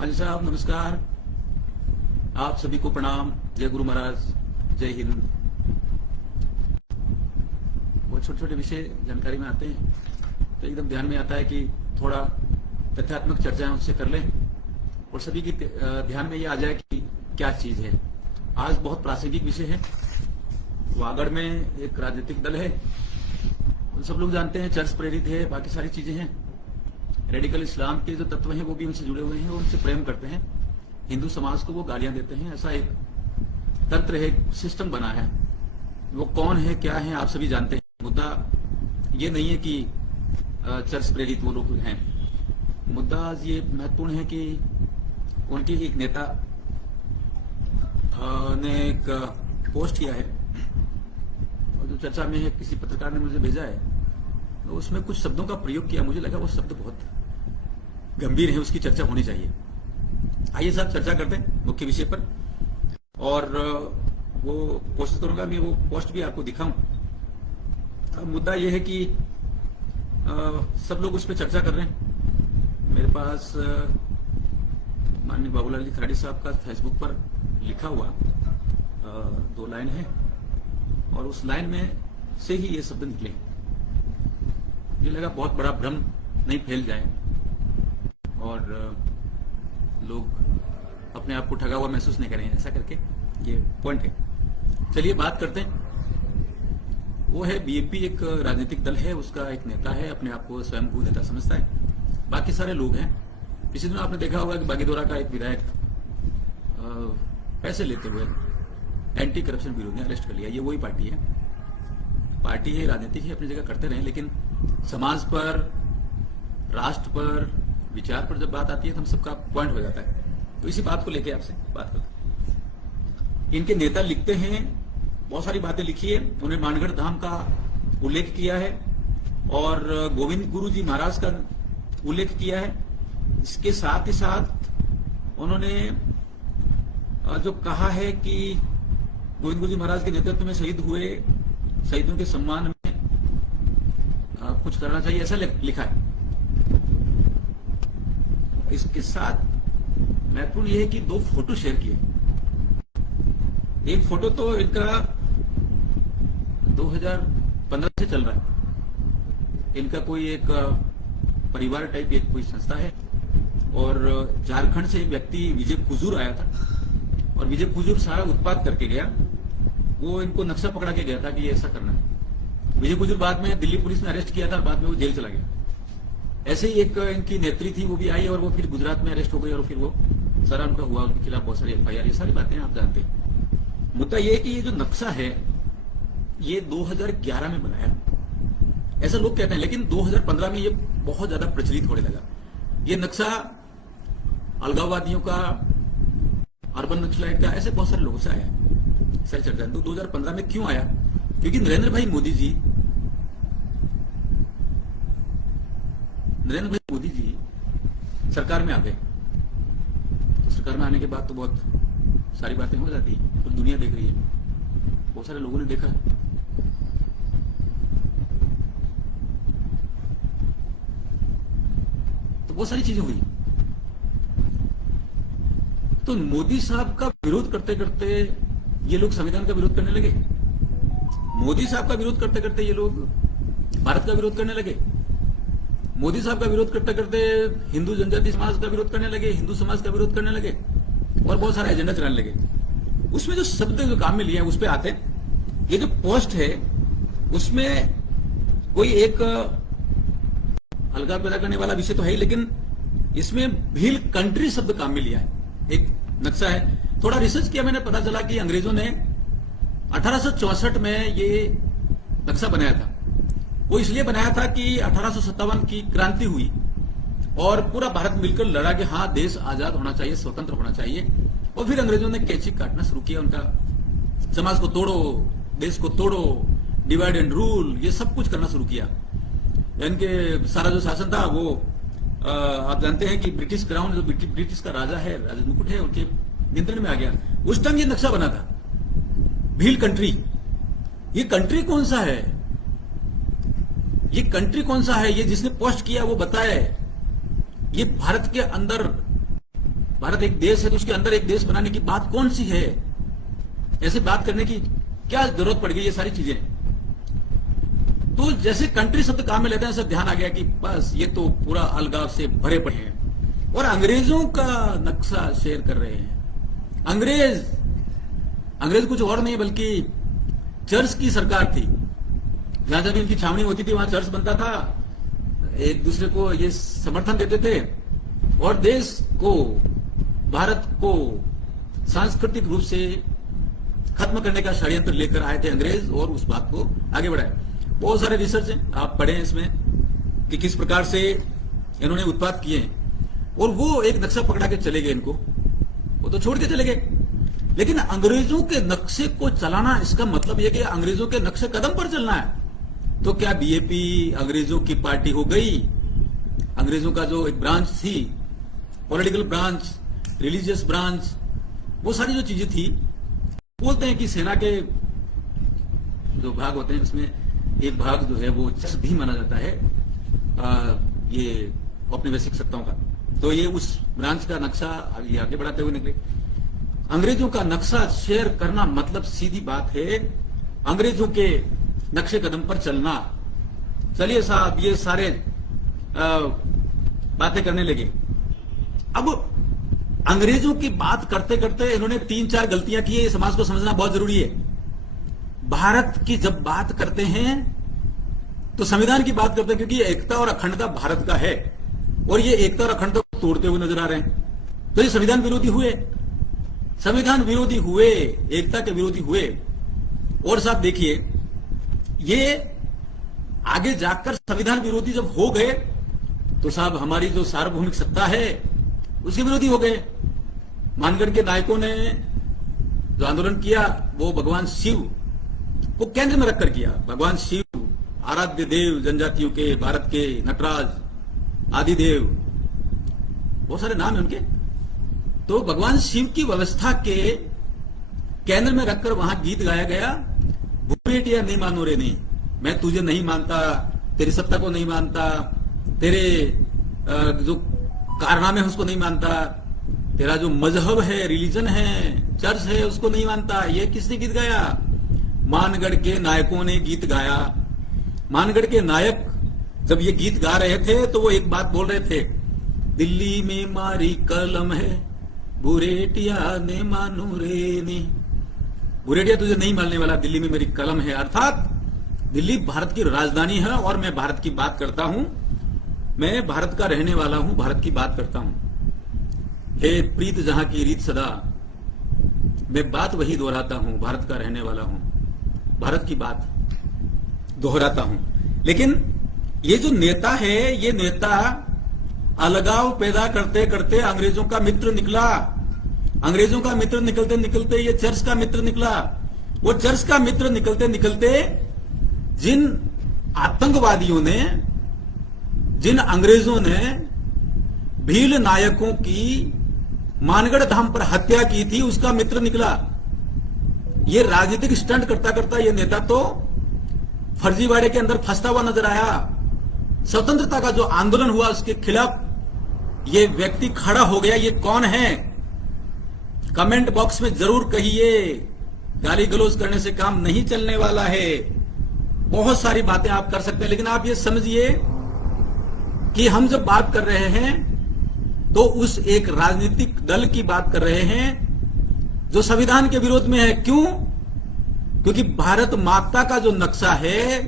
हाजी साहब नमस्कार। आप सभी को प्रणाम। जय गुरु महाराज, जय हिंद। वो छोटे छोटे विषय जानकारी में आते हैं तो एकदम ध्यान में आता है कि थोड़ा तथ्यात्मक चर्चाएं उससे कर लें और सभी की ध्यान में ये आ जाए कि क्या चीज है। आज बहुत प्रासंगिक विषय है। वागड़ में एक राजनीतिक दल है, उन सब लोग जानते हैं, चर्च प्रेरित है, बाकी सारी चीजें हैं। रेडिकल इस्लाम के जो तत्व हैं वो भी उनसे जुड़े हुए हैं, उनसे प्रेम करते हैं। हिंदू समाज को वो गालियां देते हैं। ऐसा एक तंत्र है, सिस्टम बना है। वो कौन है, क्या है, आप सभी जानते हैं। मुद्दा ये नहीं है कि चर्च प्रेरित वो लोग हैं। मुद्दा ये महत्वपूर्ण है कि उनके एक नेता ने एक पोस्ट किया है और जो चर्चा में है, किसी पत्रकार ने मुझे भेजा है, तो उसमें कुछ शब्दों का प्रयोग किया। मुझे लगा वो शब्द बहुत गंभीर है, उसकी चर्चा होनी चाहिए। आइए साहब चर्चा करते हैं मुख्य विषय पर, और वो कोशिश करूंगा मैं वो पोस्ट भी आपको दिखाऊं। मुद्दा यह है कि सब लोग उस पर चर्चा कर रहे हैं। मेरे पास माननीय बाबूलाल जी खराड़ी साहब का फेसबुक पर लिखा हुआ 2 लाइन है और उस लाइन में से ही ये शब्द निकले। मुझे लगा बहुत बड़ा भ्रम नहीं फैल जाए और लोग अपने आप को ठगा हुआ महसूस नहीं करें, ऐसा करके ये पॉइंट है। चलिए बात करते हैं। वो है बीएपी, एक राजनीतिक दल है, उसका एक नेता है, अपने आप को स्वयं को नेता समझता है। बाकी सारे लोग हैं। पिछले दिनों आपने देखा होगा कि बागीदोरा का एक विधायक पैसे लेते हुए एंटी करप्शन ब्यूरो ने अरेस्ट कर लिया। ये वही पार्टी है, राजनीतिक है, अपनी जगह करते रहे, लेकिन समाज पर, राष्ट्र पर, विचार पर जब बात आती है तो हम सबका पॉइंट हो जाता है। तो इसी बात को लेकर आपसे बात करते हैं। इनके नेता लिखते हैं, बहुत सारी बातें लिखी है। उन्होंने मानगढ़ धाम का उल्लेख किया है और गोविंद गुरु जी महाराज का उल्लेख किया है। इसके साथ ही साथ उन्होंने जो कहा है कि गोविंद गुरु जी महाराज के नेतृत्व में शहीद हुए शहीदों के सम्मान में कुछ करना चाहिए, ऐसा लिखा है। इसके साथ महत्वपूर्ण यह है कि 2 फोटो शेयर किए। एक फोटो तो इनका 2015 से चल रहा है। इनका कोई एक परिवार टाइप एक कोई संस्था है और झारखंड से एक व्यक्ति विजय कुजूर आया था और विजय कुजूर सारा उत्पाद करके गया। वो इनको नक्शा पकड़ा के गया था कि ये ऐसा करना है। विजय कुजूर बाद में दिल्ली पुलिस ने अरेस्ट किया था, बाद में वो जेल चला गया। ऐसे ही एक इनकी नेत्री थी, वो भी आई और वो फिर गुजरात में अरेस्ट हो गई और फिर वो सारा उनका हुआ, उनके खिलाफ बहुत सारी एफआईआर, ये सारी बातें आप जानते हैं। मुद्दा ये है कि ये जो नक्शा है ये 2011 में बनाया, ऐसा लोग कहते हैं, लेकिन 2015 में ये बहुत ज्यादा प्रचलित होने लगा। ये नक्शा अलगाववादियों का, अर्बन नक्सलाइट का, ऐसे बहुत सारे लोगों से आया है, सही चर्चा है। तो 2015 में क्यों आया? क्योंकि नरेंद्र भाई मोदी जी सरकार में आ गए। तो सरकार में आने के बाद तो बहुत सारी बातें हो जाती है, तो दुनिया देख रही है, बहुत सारे लोगों ने देखा। तो बहुत सारी चीजें हुई। तो मोदी साहब का विरोध करते करते ये लोग संविधान का विरोध करने लगे। मोदी साहब का विरोध करते करते ये लोग भारत का विरोध करने लगे। मोदी साहब का विरोध करते करते हिंदू जनजाति समाज का विरोध करने लगे, हिंदू समाज का विरोध करने लगे और बहुत सारा एजेंडा चलाने लगे। उसमें जो शब्द जो काम में लिए उस पर आते हैं। ये जो पोस्ट है उसमें कोई एक अलगाव पैदा करने वाला विषय तो है ही, लेकिन इसमें भील कंट्री शब्द काम में लिया है। एक नक्शा है, थोड़ा रिसर्च किया मैंने, पता चला कि अंग्रेजों ने 1864 में ये नक्शा बनाया था। वो इसलिए बनाया था कि 1857 की क्रांति हुई और पूरा भारत मिलकर लड़ा कि हाँ देश आजाद होना चाहिए, स्वतंत्र होना चाहिए। और फिर अंग्रेजों ने कैची काटना शुरू किया, उनका समाज को तोड़ो, देश को तोड़ो, डिवाइड एंड रूल, ये सब कुछ करना शुरू किया। इनके सारा जो शासन था वो आप जानते हैं कि ब्रिटिश क्राउन, जो ब्रिटिश का राजा है, राजा मुकुट है, उनके नियंत्रण में आ गया। उस टाइम ये नक्शा बना था, भील कंट्री। ये कंट्री कौन सा है? ये कंट्री कौन सा है? ये जिसने पोस्ट किया वो बताए। ये भारत के अंदर भारत एक देश है तो उसके अंदर एक देश बनाने की बात कौन सी है? ऐसे बात करने की क्या जरूरत पड़ गई? ये सारी चीजें तो जैसे कंट्री शब्द काम में लेते हैं, सब ध्यान आ गया कि बस ये तो पूरा अलगाव से भरे पड़े हैं और अंग्रेजों का नक्शा शेयर कर रहे हैं। अंग्रेज कुछ और नहीं बल्कि चर्च की सरकार थी। जहां जब इनकी छावनी होती थी वहां चर्च बनता था, एक दूसरे को ये समर्थन देते थे और देश को, भारत को सांस्कृतिक रूप से खत्म करने का षड्यंत्र लेकर आए थे अंग्रेज और उस बात को आगे बढ़ाए। बहुत सारे रिसर्च हैं, आप पढ़ें इसमें कि किस प्रकार से इन्होंने उत्पाद किए हैं और वो एक नक्शा पकड़ा के चले गए, इनको वो तो छोड़ के चले गए। लेकिन अंग्रेजों के नक्शे को चलाना, इसका मतलब यह कि अंग्रेजों के नक्शे कदम पर चलना है। तो क्या बीएपी अंग्रेजों की पार्टी हो गई? अंग्रेजों का जो एक ब्रांच थी, पॉलिटिकल ब्रांच, रिलीजियस ब्रांच, वो सारी जो चीजें थी, बोलते हैं कि सेना के जो भाग होते हैं उसमें एक भाग जो है वो चर्च भी माना जाता है ये औपनिवेशिक सत्ताओं का। तो ये उस ब्रांच का नक्शा आगे बढ़ाते हुए निकले। अंग्रेजों का नक्शा शेयर करना मतलब सीधी बात है अंग्रेजों के नक्शे कदम पर चलना। चलिए साहब, ये सारे बातें करने लगे। अब अंग्रेजों की बात करते करते इन्होंने 3-4 गलतियां की है। समाज को समझना बहुत जरूरी है। भारत की जब बात करते हैं तो संविधान की बात करते हैं, क्योंकि एकता और अखंडता भारत का है और ये एकता और अखंडता को तोड़ते हुए नजर आ रहे हैं। तो ये संविधान विरोधी हुए, संविधान विरोधी हुए, एकता के विरोधी हुए। और साहब देखिए, ये आगे जाकर संविधान विरोधी जब हो गए तो साहब हमारी जो सार्वभौमिक सत्ता है उसके विरोधी हो गए। मानगढ़ के नायकों ने जो आंदोलन किया वो भगवान शिव को केंद्र में रखकर किया। भगवान शिव, आराध्य देव जनजातियों के, भारत के नटराज, आदिदेव, बहुत सारे नाम है उनके। तो भगवान शिव की व्यवस्था के केंद्र में रखकर वहां गीत गाया गया, भूपेटिया नहीं मानो रे नहीं, मैं तुझे नहीं मानता, तेरी सत्ता को नहीं मानता, तेरे जो कारनामे उसको नहीं मानता, तेरा जो मजहब है, रिलीजन है, चर्च है, उसको नहीं मानता। ये किसने गीत गाया? मानगढ़ के नायकों ने गीत गाया। मानगढ़ के नायक जब ये गीत गा रहे थे तो वो एक बात बोल रहे थे, दिल्ली में मारी कलम है, बुरेटिया ने मानू रे नी। बुरेटिया तुझे नहीं मानने वाला, दिल्ली में मेरी कलम है। अर्थात दिल्ली भारत की राजधानी है और मैं भारत की बात करता हूं, मैं भारत का रहने वाला हूं, भारत की बात करता हूं। हे प्रीत जहां की रीत सदा, मैं बात वही दोहराता हूं, भारत का रहने वाला हूं, भारत की बात दोहराता हूं। लेकिन ये जो नेता है, ये नेता अलगाव पैदा करते करते अंग्रेजों का मित्र निकला। अंग्रेजों का मित्र निकलते निकलते ये चर्च का मित्र निकला। वो चर्च का मित्र निकलते निकलते जिन आतंकवादियों ने, जिन अंग्रेजों ने भील नायकों की मानगढ़ धाम पर हत्या की थी, उसका मित्र निकला। ये राजनीतिक स्टंट करता करता ये नेता तो फर्जीवाड़े के अंदर फंसता हुआ नजर आया। स्वतंत्रता का जो आंदोलन हुआ उसके खिलाफ ये व्यक्ति खड़ा हो गया। ये कौन है? कमेंट बॉक्स में जरूर कहिए। गाली गलौज करने से काम नहीं चलने वाला है। बहुत सारी बातें आप कर सकते हैं, लेकिन आप ये समझिए कि हम जब बात कर रहे हैं तो उस एक राजनीतिक दल की बात कर रहे हैं जो संविधान के विरोध में है। क्यों? क्योंकि भारत माता का जो नक्शा है,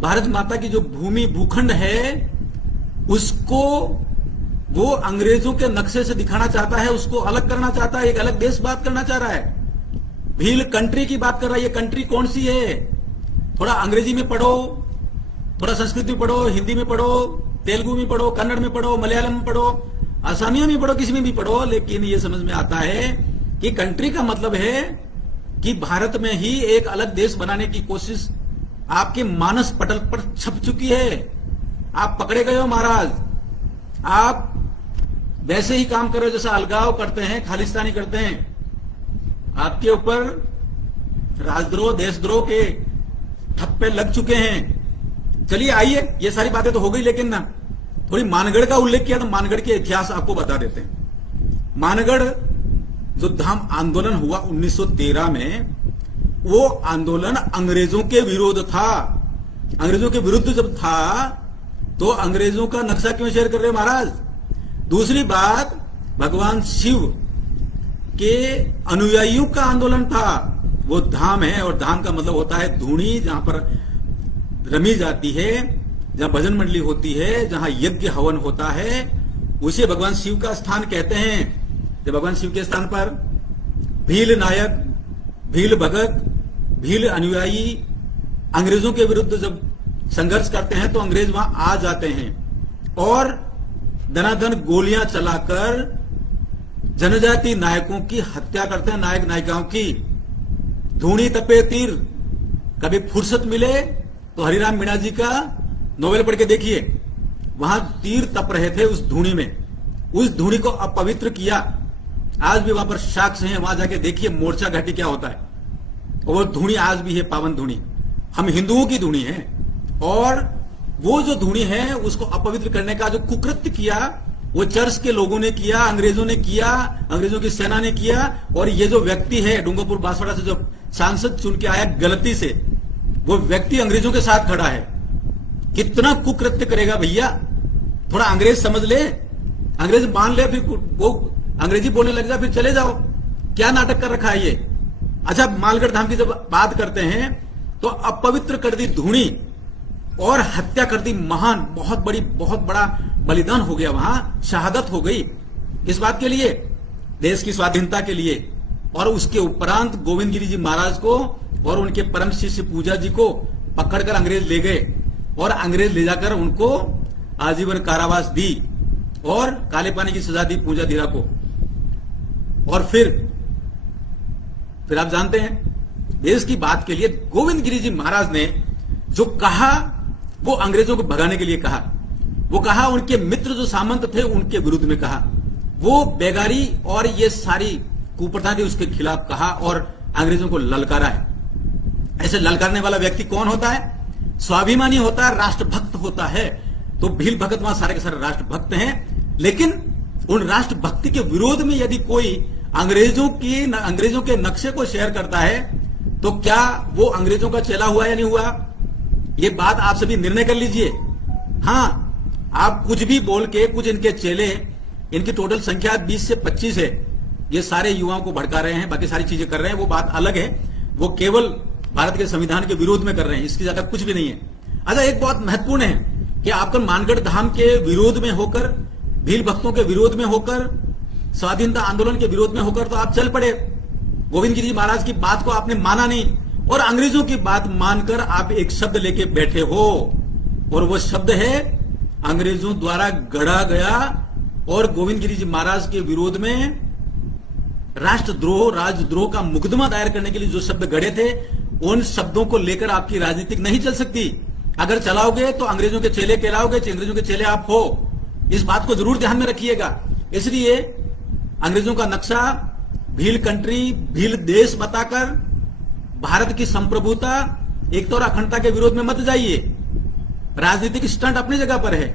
भारत माता की जो भूमि भूखंड है, उसको वो अंग्रेजों के नक्शे से दिखाना चाहता है, उसको अलग करना चाहता है, एक अलग देश बात करना चाह रहा है। भील कंट्री की बात कर रहा है। ये कंट्री कौन सी है? थोड़ा अंग्रेजी में पढ़ो, थोड़ा संस्कृत में पढ़ो, हिंदी में पढ़ो, तेलुगु में पढ़ो, कन्नड़ में पढ़ो, मलयालम में पढ़ो, असमिया में पढ़ो, किसी में भी पढ़ो, लेकिन ये समझ में आता है कि कंट्री का मतलब है कि भारत में ही एक अलग देश बनाने की कोशिश आपके मानस पटल पर छप चुकी है। आप पकड़े गए हो महाराज। आप वैसे ही काम कर रहे हो जैसा अलगाव करते हैं, खालिस्तानी करते हैं। आपके ऊपर राजद्रोह, देशद्रोह के ठप्पे लग चुके हैं। चलिए आइए, ये सारी बातें तो हो गई, लेकिन ना थोड़ी मानगढ़ का उल्लेख किया तो मानगढ़ के इतिहास आपको बता देते हैं। मानगढ़ जो धाम आंदोलन हुआ 1913 में, वो आंदोलन अंग्रेजों के विरोध था। अंग्रेजों के विरुद्ध जब था तो अंग्रेजों का नक्शा क्यों शेयर कर रहे हैं महाराज? दूसरी बात, भगवान शिव के अनुयायियों का आंदोलन था। वो धाम है, और धाम का मतलब होता है धूणी, जहां पर रमी जाती है, जहां भजन मंडली होती है, जहां यज्ञ हवन होता है, उसे भगवान शिव का स्थान कहते हैं। जब भगवान शिव के स्थान पर भील नायक, भील भगत, भील अनुयायी अंग्रेजों के विरुद्ध जब संघर्ष करते हैं तो अंग्रेज वहां आ जाते हैं और दनादन गोलियां चलाकर जनजाति नायकों की हत्या करते हैं, नायक नायिकाओं की। धूणी तपे तीर, कभी फुर्सत मिले तो हरिराम मीणा जी का नोवेल पढ़ के देखिए, वहां तीर तप रहे थे उस धूणी में। उस धूणी को अपवित्र किया। आज भी वहां पर साक्ष्य हैं, वहां जाके देखिए मोर्चा घाटी क्या होता है। और वो धूणी आज भी है पावन धूणी, हम हिंदुओं की धूणी है। और वो जो धूणी है उसको अपवित्र करने का जो कुकृत्य किया वो चर्च के लोगों ने किया, अंग्रेजों ने किया, अंग्रेजों की सेना ने किया। और ये जो व्यक्ति है डूंगरपुर बांसवाड़ा से जो सांसद चुन के आया गलती से, वो व्यक्ति अंग्रेजों के साथ खड़ा है। कितना कुकृत्य करेगा भैया? थोड़ा अंग्रेज समझ ले, अंग्रेज मान ले, फिर वो अंग्रेजी बोलने लग जा, फिर चले जाओ। क्या नाटक कर रखा है ये? अच्छा, मालगढ़ धाम की जब बात करते हैं तो अपवित्र कर दी धूणी और हत्या कर दी महान, बहुत बड़ा बलिदान हो गया, वहां शहादत हो गई। इस बात के लिए, देश की स्वाधीनता के लिए। और उसके उपरांत गोविंद गिरी जी महाराज को और उनके परम शिष्य पूजा जी को पकड़कर अंग्रेज ले गए और अंग्रेज ले जाकर उनको आजीवन कारावास दी और काले पानी की सजा दी पूजा धीरा को। और फिर आप जानते हैं, देश की बात के लिए गोविंद गिरी जी महाराज ने जो कहा वो अंग्रेजों को भगाने के लिए कहा। वो कहा उनके मित्र जो सामंत थे उनके विरुद्ध में कहा, वो बेगारी और ये सारी कुप्रथा थी उसके खिलाफ कहा और अंग्रेजों को ललकारा है। ऐसे ललकारने वाला व्यक्ति कौन होता है? स्वाभिमानी होता है, राष्ट्रभक्त होता है। तो भील भगत वहां सारे के सारे राष्ट्रभक्त हैं, लेकिन उन राष्ट्रभक्ति के विरोध में यदि कोई अंग्रेजों के नक्शे को शेयर करता है तो क्या वो अंग्रेजों का चेला हुआ या नहीं हुआ? ये बात आप सभी निर्णय कर लीजिए। हां, आप कुछ भी बोल के, कुछ इनके चेले, इनकी टोटल संख्या 20 से 25 है, ये सारे युवाओं को भड़का रहे हैं, बाकी सारी चीजें कर रहे हैं, वो बात अलग है। वो केवल भारत के संविधान के विरोध में कर रहे हैं, इसकी ज्यादा कुछ भी नहीं है। अच्छा, एक बहुत महत्वपूर्ण है कि आपका मानगढ़ धाम के विरोध में होकर, भील भक्तों के विरोध में होकर, स्वाधीनता आंदोलन के विरोध में होकर तो आप चल पड़े। गोविंद गिरी महाराज की बात को आपने माना नहीं और अंग्रेजों की बात मानकर आप एक शब्द लेके बैठे हो, और वो शब्द है अंग्रेजों द्वारा गढ़ा गया। और गोविंद गिरी जी महाराज के विरोध में राष्ट्रद्रोह, राजद्रोह का मुकदमा दायर करने के लिए जो शब्द गढ़े थे, उन शब्दों को लेकर आपकी राजनीति नहीं चल सकती। अगर चलाओगे तो अंग्रेजों के चेले कहलाओगे, अंग्रेजों के चेले आप हो। इस बात को जरूर ध्यान में रखिएगा। इसलिए अंग्रेजों का नक्शा, भील कंट्री, भील देश बताकर भारत की संप्रभुता, एकता और अखंडता के विरोध में मत जाइए। राजनीतिक स्टंट अपनी जगह पर है,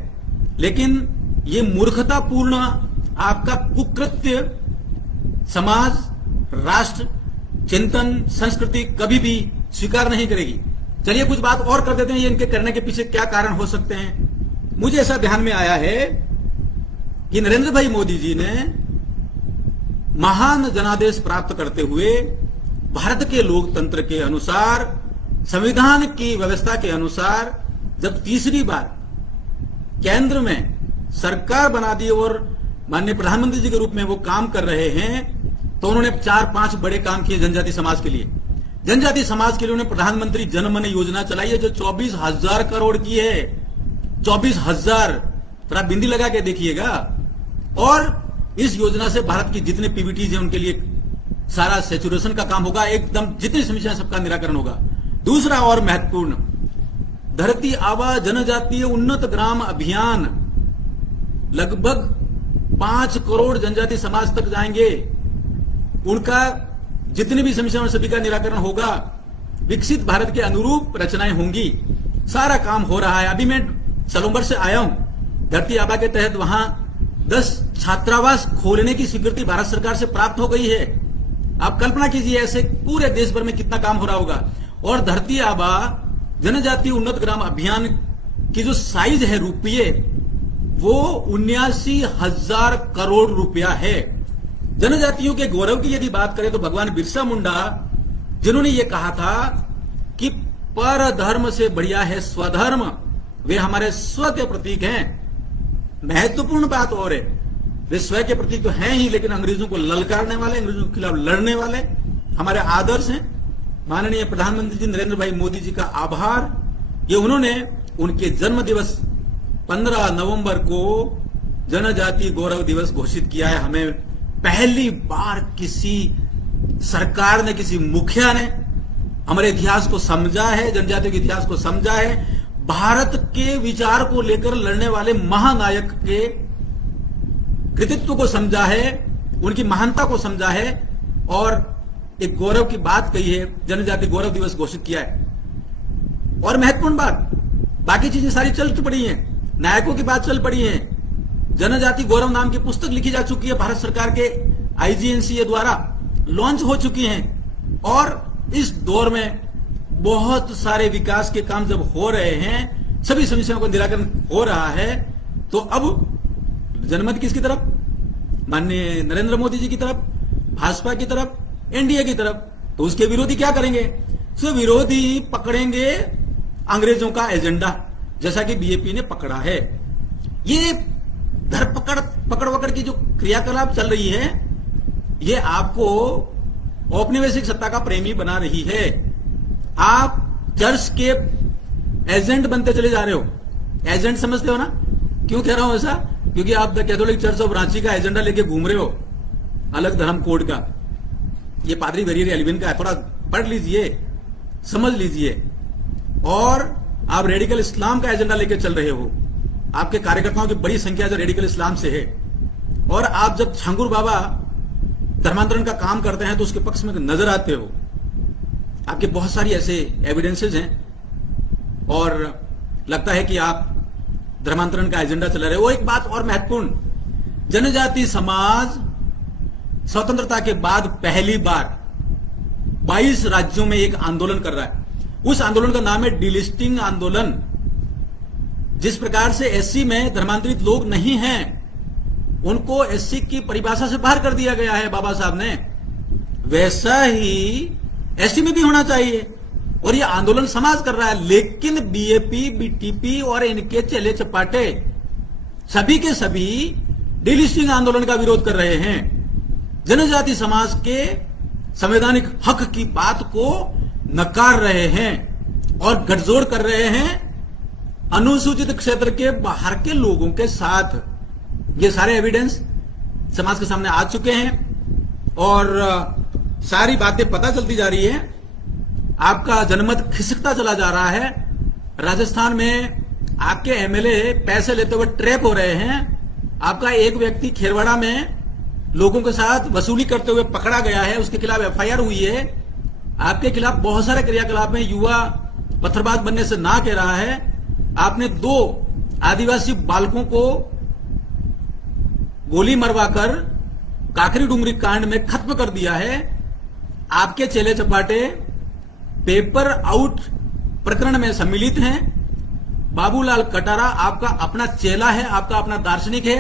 लेकिन ये मूर्खतापूर्ण आपका कुकृत्य समाज, राष्ट्र, चिंतन, संस्कृति कभी भी स्वीकार नहीं करेगी। चलिए कुछ बात और कर देते हैं, ये इनके करने के पीछे क्या कारण हो सकते हैं। मुझे ऐसा ध्यान में आया है कि नरेंद्र भाई मोदी जी ने महान जनादेश प्राप्त करते हुए भारत के लोकतंत्र के अनुसार, संविधान की व्यवस्था के अनुसार जब तीसरी बार केंद्र में सरकार बना दी और माननीय प्रधानमंत्री जी के रूप में वो काम कर रहे हैं, तो उन्होंने 4-5 बड़े काम किए जनजाति समाज के लिए। जनजाति समाज के लिए उन्होंने प्रधानमंत्री जनमन योजना चलाई है, जो 24,000 करोड़ की है। 24,000, थोड़ा बिंदी लगा के देखिएगा। और इस योजना से भारत की जितने पीवीटीज हैं उनके लिए सारा सैचुरेशन का काम होगा, एकदम जितनी समस्याएं सबका निराकरण होगा। दूसरा और महत्वपूर्ण, धरती आबा जनजातीय उन्नत ग्राम अभियान, लगभग 5 करोड़ जनजाति समाज तक जाएंगे। उनका जितनी भी समस्याएं सभी का निराकरण होगा, विकसित भारत के अनुरूप रचनाएं होंगी। सारा काम हो रहा है। अभी मैं सलोंबर से आया हूं, धरती आबा के तहत वहां 10 छात्रावास खोलने की स्वीकृति भारत सरकार से प्राप्त हो गई है। आप कल्पना कीजिए ऐसे पूरे देश भर में कितना काम हो रहा होगा। और धरती आबा जनजातीय उन्नत ग्राम अभियान की जो साइज है रुपये, वो 79,000 करोड़ रुपया है। जनजातियों के गौरव की यदि बात करें तो भगवान बिरसा मुंडा, जिन्होंने ये कहा था कि पर धर्म से बढ़िया है स्वधर्म, वे हमारे स्व के प्रतीक हैं। महत्वपूर्ण बात और है, वे स्व के प्रतीक तो हैं ही, लेकिन अंग्रेजों को ललकारने वाले, अंग्रेजों के खिलाफ लड़ने वाले हमारे आदर्श हैं। माननीय प्रधानमंत्री जी नरेंद्र भाई मोदी जी का आभार, ये उन्होंने उनके जन्म दिवस 15 नवंबर को जनजातीय गौरव दिवस घोषित किया है। हमें पहली बार किसी सरकार ने, किसी मुखिया ने हमारे इतिहास को समझा है, जनजातियों के इतिहास को समझा है, भारत के विचार को लेकर लड़ने वाले महानायक के कृतित्व को समझा है, उनकी महानता को समझा है और एक गौरव की बात कही है, जनजातीय गौरव दिवस घोषित किया है। और महत्वपूर्ण बात, बाकी चीजें सारी चल पड़ी हैं, नायकों की बात चल पड़ी है। जनजाति गौरव नाम की पुस्तक लिखी जा चुकी है, भारत सरकार के IGNCA द्वारा लॉन्च हो चुकी हैं। और इस दौर में बहुत सारे विकास के काम जब हो रहे हैं, सभी समस्याओं का निराकरण हो रहा है, तो अब जनमत किसकी तरफ? माननीय नरेंद्र मोदी जी की तरफ, भाजपा की तरफ, NDA की तरफ। तो उसके विरोधी क्या करेंगे? तो विरोधी पकड़ेंगे अंग्रेजों का एजेंडा, जैसा कि BJP ने पकड़ा है। ये पकड़ वकड़ की जो क्रियाकलाप चल रही है, ये आपको औपनिवेशिक सत्ता का प्रेमी बना रही है। आप चर्च के एजेंट बनते चले जा रहे हो। एजेंट समझते हो ना? क्यों कह रहा हूं ऐसा? क्योंकि आप the Catholic church of Ranchi का एजेंडा लेके घूम रहे हो, अलग धर्म कोड का। ये पादरी वेरियर एल्विन का है, थोड़ा पढ़ लीजिए, समझ लीजिए। और आप रेडिकल इस्लाम का एजेंडा लेके चल रहे हो। आपके कार्यकर्ताओं की बड़ी संख्या जो रेडिकल इस्लाम से है। और आप जब छंगुर बाबा धर्मांतरण का काम करते हैं तो उसके पक्ष में नजर आते हो। आपके बहुत सारी ऐसे एविडेंसेस हैं और लगता है कि आप धर्मांतरण का एजेंडा चला रहे हो। एक बात और महत्वपूर्ण, जनजाति समाज स्वतंत्रता के बाद पहली बार 22 राज्यों में एक आंदोलन कर रहा है। उस आंदोलन का नाम है डिलिस्टिंग आंदोलन। जिस प्रकार से SC में धर्मांतरित लोग नहीं हैं, उनको SC की परिभाषा से बाहर कर दिया गया है बाबा साहब ने, वैसा ही SC में भी होना चाहिए। और ये आंदोलन समाज कर रहा है, लेकिन BJP, BTP और इनके चेले चपाटे सभी के सभी डिलिस्टिंग आंदोलन का विरोध कर रहे हैं। जनजाति समाज के संवैधानिक हक की बात को नकार रहे हैं और गठजोड़ कर रहे हैं अनुसूचित क्षेत्र के बाहर के लोगों के साथ। ये सारे एविडेंस समाज के सामने आ चुके हैं और सारी बातें पता चलती जा रही है। आपका जनमत खिसकता चला जा रहा है। राजस्थान में आपके MLA पैसे लेते हुए ट्रैप हो रहे हैं। आपका एक व्यक्ति खेरवाड़ा में लोगों के साथ वसूली करते हुए पकड़ा गया है, उसके खिलाफ FIR हुई है। आपके खिलाफ बहुत सारे क्रियाकलाप में युवा पत्थरबाज बनने से ना कह रहा है। आपने 2 आदिवासी बालकों को गोली मरवाकर काकरी डुंगरी कांड में खत्म कर दिया है। आपके चेले चपाटे पेपर आउट प्रकरण में सम्मिलित हैं। बाबूलाल कटारा आपका अपना चेला है, आपका अपना दार्शनिक है।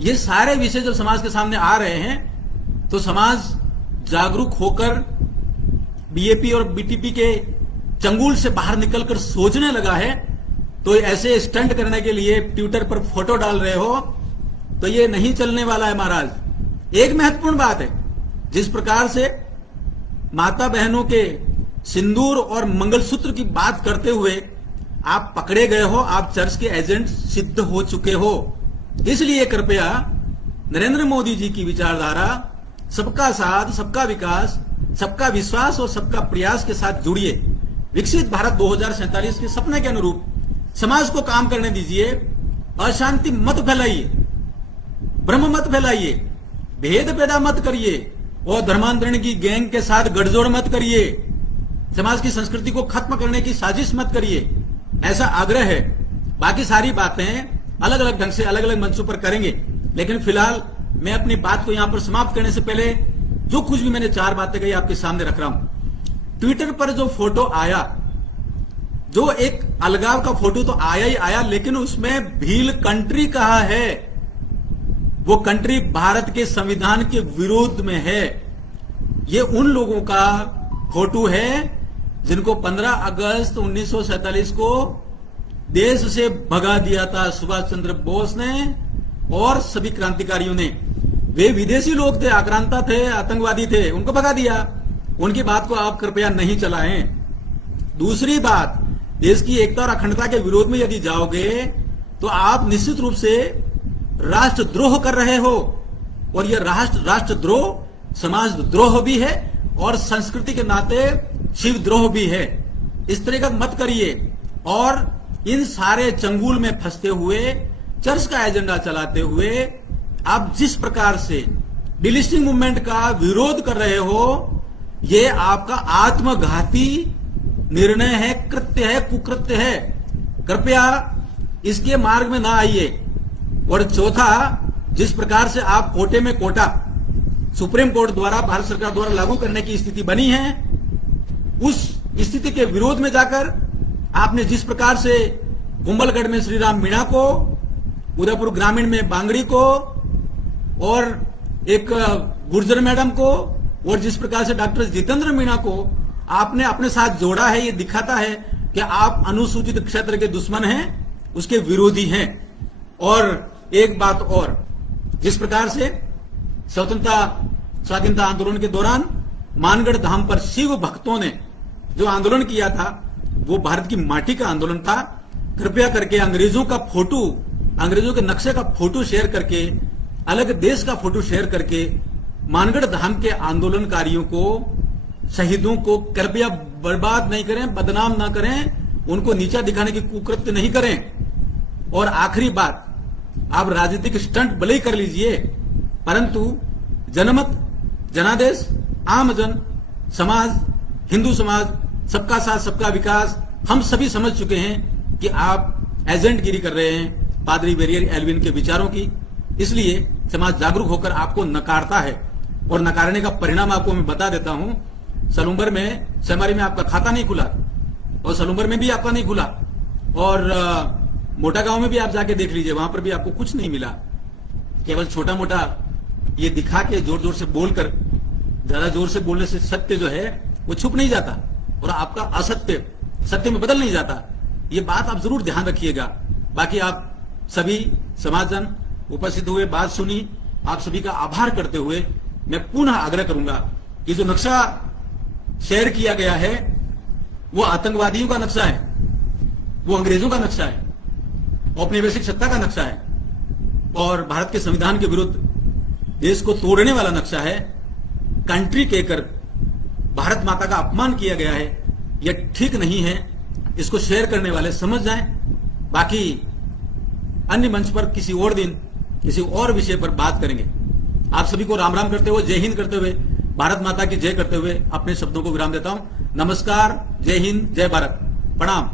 ये सारे विषय जब समाज के सामने आ रहे हैं तो समाज जागरूक होकर BJP और BTP के चंगुल से बाहर निकलकर सोचने लगा है। तो ऐसे स्टंट करने के लिए ट्विटर पर फोटो डाल रहे हो तो ये नहीं चलने वाला है महाराज। एक महत्वपूर्ण बात है, जिस प्रकार से माता बहनों के सिंदूर और मंगलसूत्र की बात करते हुए आप पकड़े गए हो, आप चर्च के एजेंट सिद्ध हो चुके हो। इसलिए कृपया नरेंद्र मोदी जी की विचारधारा सबका साथ, सबका विकास, सबका विश्वास और सबका प्रयास के साथ जुड़िए। विकसित भारत 2047 के सपने के अनुरूप समाज को काम करने दीजिए। अशांति मत फैलाइए, भ्रम मत फैलाइए, भेद पैदा मत करिए और धर्मांतरण की गैंग के साथ गठजोड़ मत करिए। समाज की संस्कृति को खत्म करने की साजिश मत करिए, ऐसा आग्रह है। बाकी सारी बातें अलग अलग ढंग से अलग अलग मंचों पर करेंगे। लेकिन फिलहाल मैं अपनी बात को यहां पर समाप्त करने से पहले जो कुछ भी मैंने 4 बातें कही आपके सामने रख रहा हूं। ट्विटर पर जो फोटो आया, जो एक अलगाव का फोटो तो आया ही आया, लेकिन उसमें भील कंट्री कहा है, वो कंट्री भारत के संविधान के विरोध में है। ये उन लोगों का फोटो है जिनको 15 अगस्त 1947 को देश से भगा दिया था सुभाष चंद्र बोस ने और सभी क्रांतिकारियों ने। वे विदेशी लोग थे, आक्रांता थे, आतंकवादी थे, उनको भगा दिया। उनकी बात को आप कृपया नहीं चलाएं। दूसरी बात, देश की एकता और अखंडता के विरोध में यदि जाओगे तो आप निश्चित रूप से राष्ट्रद्रोह कर रहे हो, और यह राष्ट्रद्रोह समाजद्रोह भी है और संस्कृति के नाते शिवद्रोह भी है। इस तरह का मत करिए। और इन सारे चंगुल में फंसते हुए, चर्च का एजेंडा चलाते हुए आप जिस प्रकार से डिलिस्टिंग मूवमेंट का विरोध कर रहे हो, ये आपका आत्मघाती निर्णय है, कृत्य है, कुकृत्य है। कृपया इसके मार्ग में ना आइए। और चौथा, जिस प्रकार से आप कोटे में कोटा सुप्रीम कोर्ट द्वारा, भारत सरकार द्वारा लागू करने की स्थिति बनी है, उस स्थिति के विरोध में जाकर आपने जिस प्रकार से कुंभलगढ़ में श्री राम मीणा को, उदयपुर ग्रामीण में बांगड़ी को और एक गुर्जर मैडम को, और जिस प्रकार से डॉक्टर जितेंद्र मीणा को आपने अपने साथ जोड़ा है, ये दिखाता है कि आप अनुसूचित क्षेत्र के दुश्मन हैं, उसके विरोधी हैं। और एक बात और, जिस प्रकार से स्वतंत्रता स्वाधीनता आंदोलन के दौरान मानगढ़ धाम पर शिव भक्तों ने जो आंदोलन किया था, वो भारत की माटी का आंदोलन था। कृपया करके अंग्रेजों का फोटो, अंग्रेजों के नक्शे का फोटो शेयर करके, अलग देश का फोटो शेयर करके मानगढ़ धाम के आंदोलनकारियों को, शहीदों को कृपया बर्बाद नहीं करें, बदनाम ना करें, उनको नीचा दिखाने की कुकृत्य नहीं करें। और आखिरी बात, आप राजनीतिक स्टंट भले ही कर लीजिए, परंतु जनमत, जनादेश, आम जन समाज, हिंदू समाज, सबका साथ सबका विकास, हम सभी समझ चुके हैं कि आप एजेंटगिरी कर रहे हैं पादरी वेरियर एल्विन के विचारों की। इसलिए समाज जागरूक होकर आपको नकारता है, और नकारने का परिणाम आपको मैं बता देता हूं। सलूम्बर में, सेमारी में आपका खाता नहीं खुला, और सलूम्बर में भी आपका नहीं खुला, और मोटा गांव में भी आप जाके देख लीजिए, वहां पर भी आपको कुछ नहीं मिला। केवल छोटा मोटा ये दिखा के, जोर जोर से बोलकर, ज्यादा जोर से बोलने से सत्य जो है वो छुप नहीं जाता, और आपका असत्य सत्य में बदल नहीं जाता। ये बात आप जरूर ध्यान रखिएगा। बाकी आप सभी समाजजन उपस्थित हुए, बात सुनी, आप सभी का आभार करते हुए मैं पुनः आग्रह करूंगा कि जो नक्शा शेयर किया गया है वो आतंकवादियों का नक्शा है, वो अंग्रेजों का नक्शा है, औपनिवेशिक सत्ता का नक्शा है, और भारत के संविधान के विरुद्ध देश को तोड़ने वाला नक्शा है। कंट्री कहकर भारत माता का अपमान किया गया है, यह ठीक नहीं है। इसको शेयर करने वाले समझ जाएं। बाकी अन्य मंच पर किसी और दिन किसी और विषय पर बात करेंगे। आप सभी को राम राम करते हुए, जय हिंद करते हुए, भारत माता की जय करते हुए अपने शब्दों को विराम देता हूं। नमस्कार, जय हिंद, जय भारत, प्रणाम।